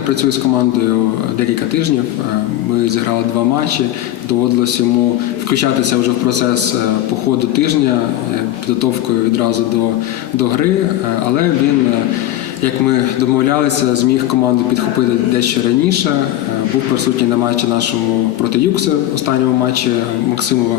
працює з командою декілька тижнів. Е, Ми зіграли два матчі. Доводилось йому включатися вже в процес е, по ходу тижня, е, підготовкою відразу до, до гри. Але він, як ми домовлялися, зміг команду підхопити дещо раніше. Був присутній на матчі нашому проти Юкси, останньому матчі Максимова,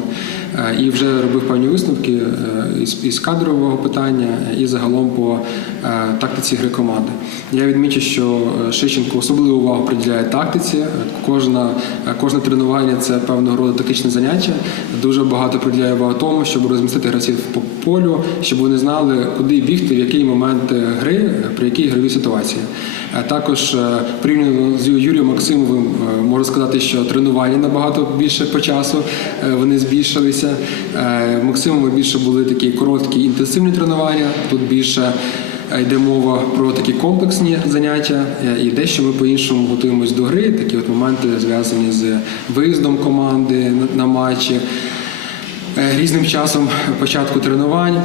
і вже робив певні висновки е, із, із кадрового питання і загалом по е, тактиці гри команди. Я відмічу, що е, Шищенко особливу увагу приділяє тактиці. Е, Кожна, е, кожне тренування це певного роду тактичне заняття. Дуже багато приділяє увагу тому, щоб розмістити гравців по полю, щоб вони знали, куди бігти, в який момент е, гри, е, при якій гровій ситуації. Також е, порівняно з Юрієм Максимовим е, можу сказати, що тренування набагато більше по часу е, вони збільшилися. Максимова більше були такі короткі інтенсивні тренування. Тут більше йде мова про такі комплексні заняття, і дещо ми по-іншому готуємось до гри. Такі от моменти зв'язані з виїздом команди на- матчі. Різним часом початку тренувань.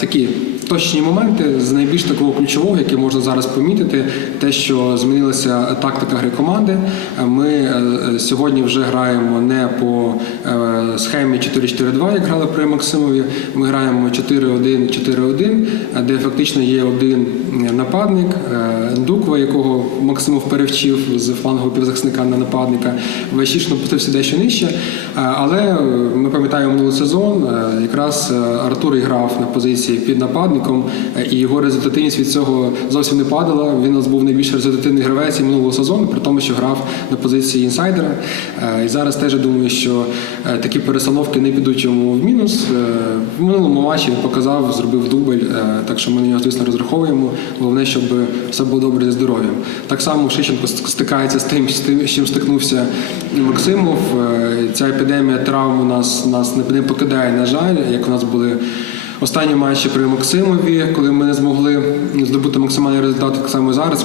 Такі точні моменти з найбільш такого ключового, яке можна зараз помітити, те, що змінилася тактика гри команди. Ми е, е, сьогодні вже граємо не по е, схемі 4-4-2, як грали при Максимові. Ми граємо 4-1-4-1, е, де фактично є один нападник Ndukva, якого Максимов перевчив з флангового півзахисника на нападника. Ващишин опустився дещо нижче. Але ми пам'ятаємо минулий сезон. Якраз Артур грав на позиції під нападником, е, і його результативність від цього зовсім не падала. Він у нас був найбільш результативний гравець і минулого сезону, при тому, що грав на позиції інсайдера. Е, І зараз теж думаю, що е, такі перестановки не підуть йому в мінус. В минулому матчі він показав, зробив дубль, так що ми на нього, звісно, розраховуємо. Головне, щоб все було добре зі здоров'ям. Так само Шищенко стикається з тим, з чим стикнувся Максимов. Ця епідемія травм у нас нас не покидає, на жаль, як у нас були. Останні матчі при Максимові, коли ми не змогли здобути максимальний результат, так само зараз.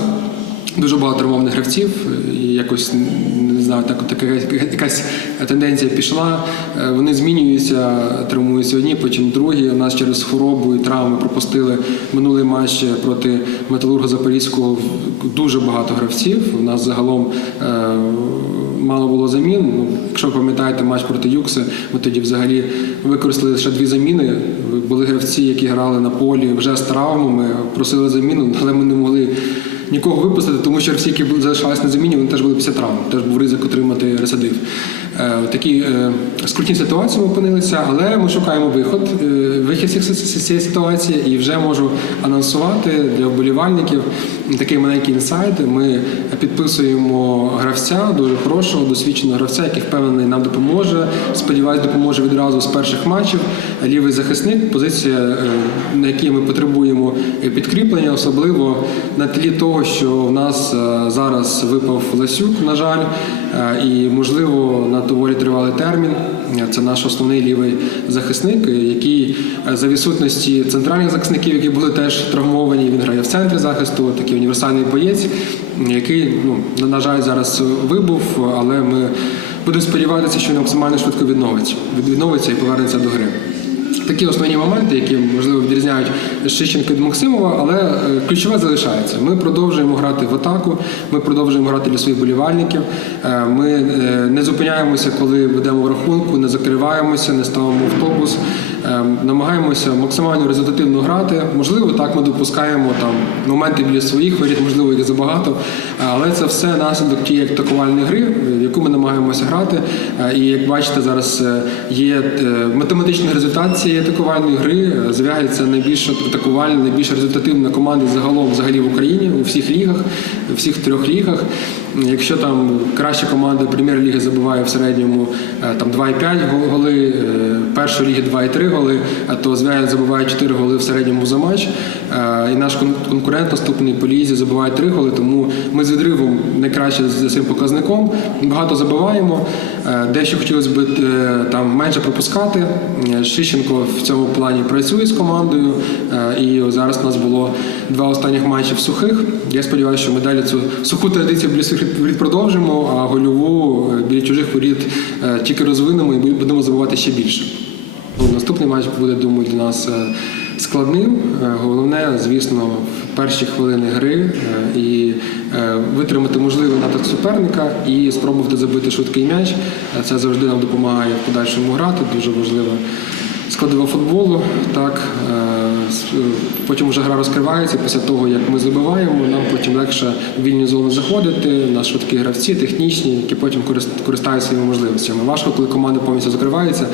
Дуже багато травмованих гравців, і якось не знаю, так така якась тенденція пішла. Е, Вони змінюються, травмуються одні, потім другі. У нас через хворобу і травми пропустили минулий матч проти металурга Запорізького дуже багато гравців. У нас загалом е, мало було замін. Ну, якщо ви пам'ятаєте матч проти Юкси, ми тоді взагалі використали лише дві заміни. Були гравці, які грали на полі вже з травмами, просили заміну, але ми не могли нікого випустити, тому що всі, які залишалися на заміні, вони теж були після травм, теж був ризик отримати рецидив. Е, Такі е, скрутні ситуації ми опинилися, але ми шукаємо виход, е, вихід з цієї ситуації і вже можу анонсувати для вболівальників такий маленький інсайд. Ми підписуємо гравця, дуже хорошого, досвідченого гравця, який впевнений нам допоможе. Сподіваюсь, допоможе відразу з перших матчів. Лівий захисник, позиція, на якій ми потребуємо підкріплення, особливо на тлі того, що в нас е, зараз випав Ласюк, на жаль, е, і можливо на доволі тривалий термін. Е, Це наш основний лівий захисник, який за відсутності центральних захисників, які були теж травмовані, він грає в центрі захисту, такий універсальний боєць, який ну на жаль зараз вибув, але ми будемо сподіватися, що він максимально швидко відновиться, відновиться і повернеться до гри. Такі основні моменти, які можливо відрізняють Шищенка від Максимова, але е, ключове залишається. Ми продовжуємо грати в атаку, ми продовжуємо грати для своїх болівальників. Е, Ми е, не зупиняємося, коли ведемо в рахунку, не закриваємося, не ставимо автобус. Е, Намагаємося максимально результативно грати. Можливо, так ми допускаємо там моменти біля своїх воріт, можливо, їх забагато. Але це все наслідок тієї атакувальної гри, в яку ми намагаємося грати. Е, І як бачите, зараз е, є е, математичний результат цієї атакувальної гри. Е, найбільш атакувальна, найбільш результативна команда загалом взагалі в Україні у всіх лігах, у всіх трьох лігах. Якщо там краща команда прем'єр-ліги забиває в середньому там 2,5 гол- голи, першої ліги 2,3 голи, а то Звягель забиває 4 голи в середньому за матч. Е, І наш конкурент наступний по лізі забиває 3 голи, тому ми з відривом найкраще за цим показником. Багато забиваємо. Е, Дещо хотілося б е, там менше пропускати. Шищенко в цьому плані працює з командою. І зараз у нас було два останніх матчів сухих. Я сподіваюся, що ми далі цю суху традицію біля своїх воріт продовжимо, а гольову біля чужих воріт тільки розвинемо і будемо забувати ще більше. Наступний матч буде, думаю, для нас е, складним. Е, Головне, звісно, в перші хвилини гри е, і витримати можливий натиск суперника і спробувати забити швидкий м'яч. Це завжди нам допомагає в подальшому грати. Дуже важливо складова футболу. Так потім вже гра розкривається. Після того як ми забиваємо, нам потім легше в вільні зони заходити. У нас швидкі гравці, технічні, які потім корист- користаються своїми можливостями. Важко, коли команда повністю закривається.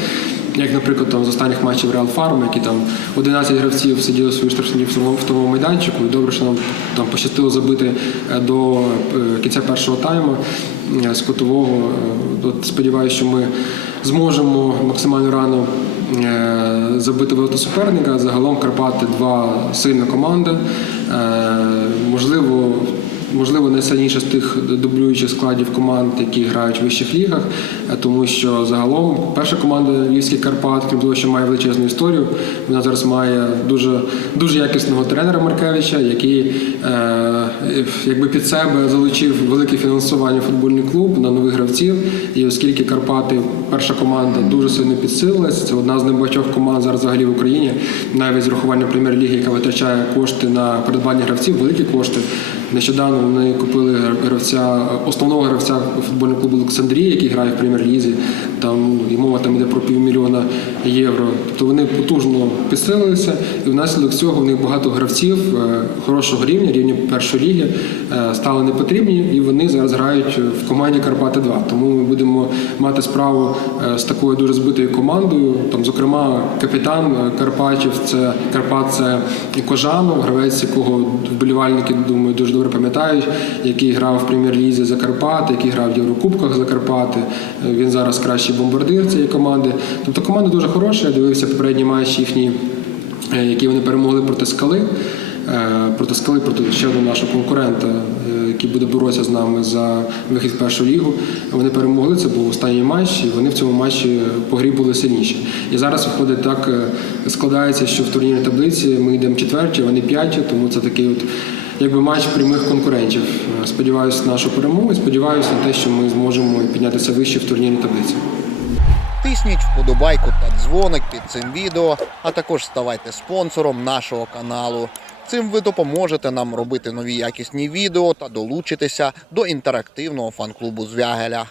Як, наприклад, там з останніх матчів Реал Фарм, які там 11 гравців сиділи в своїй штрафній в тому- майданчику, і добре, що нам там пощастило забити е, до е, кінця першого тайму е, з котового. Е, От сподіваюся, що ми зможемо максимально рано забити ворота суперника. Загалом Карпати два сильна команда. Е, Можливо, можливо, найсильніша з тих дублюючих складів команд, які грають в вищих лігах, е, тому що загалом перша команда Львівських Карпат, крім того, що має величезну історію, вона зараз має дуже, дуже якісного тренера Маркевича, який е, якби під себе залучив велике фінансування футбольний клуб на нових гравців. І оскільки Карпати, перша команда дуже сильно підсилилась, це одна з небагатьох команд зараз взагалі в Україні, навіть з урахуванням прем'єр-ліги, яка витрачає кошти на придбання гравців, великі кошти. Нещодавно вони купили гравця, основного гравця футбольного клубу Олександрії, який грає в прем'єр-лізі. Там і мова там йде про півмільйона євро. Тобто вони потужно підсилилися, і внаслідок цього в них багато гравців е, хорошого рівня, рівня першої ліги, е, стали не потрібні, і вони зараз грають в команді Карпати 2. Тому ми будемо мати справу е, з такою дуже збитою командою. Там, зокрема, капітан Карпатів, це Карпат, це Кожанов, гравець, якого вболівальники, думаю, дуже добре пам'ятають, який грав в прем'єр-лізі за Карпати, який грав в Єврокубках за Карпати. Е, Він зараз кращий бомбардир цієї команди. Тобто команда дуже хороша. Я дивився попередні матчі їхні, е, які вони перемогли проти скали. Е, Проти скали, проти ще одного нашого конкурента, який буде боротися з нами за вихід в першу лігу. Вони перемогли. Це був останній матч, і вони в цьому матчі по грі були сильніші. І зараз виходить так, складається, що в турнірній таблиці ми йдемо четверті, вони п'яті, тому це такий от. Якби матч прямих конкурентів. Е, Сподіваюся на нашу перемогу і сподіваюся на те, що ми зможемо піднятися вище в турнірній таблиці. Тисніть вподобайку та дзвоник під цим відео, а також ставайте спонсором нашого каналу. Цим ви допоможете нам робити нові якісні відео та долучитися до інтерактивного фан-клубу Звягеля.